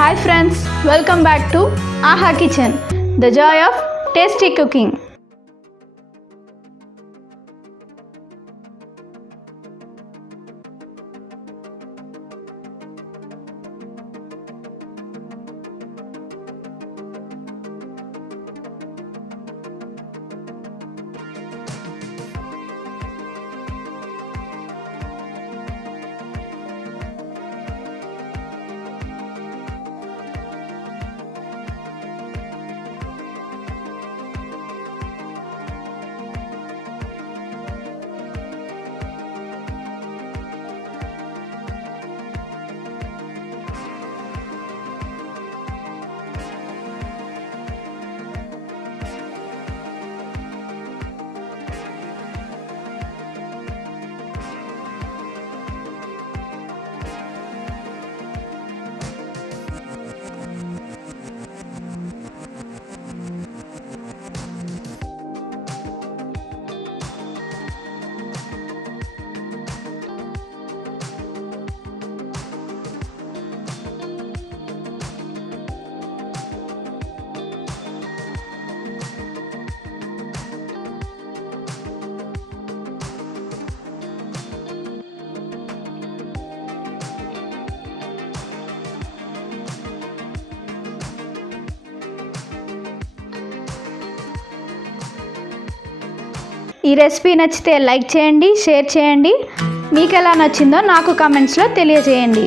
Hi friends, welcome back to Aaha Kitchen, the joy of tasty cooking. ఈ రెసిపీ నచ్చితే లైక్ చేయండి, షేర్ చేయండి. మీకు ఎలా నచ్చిందో నాకు కామెంట్స్లో తెలియజేయండి.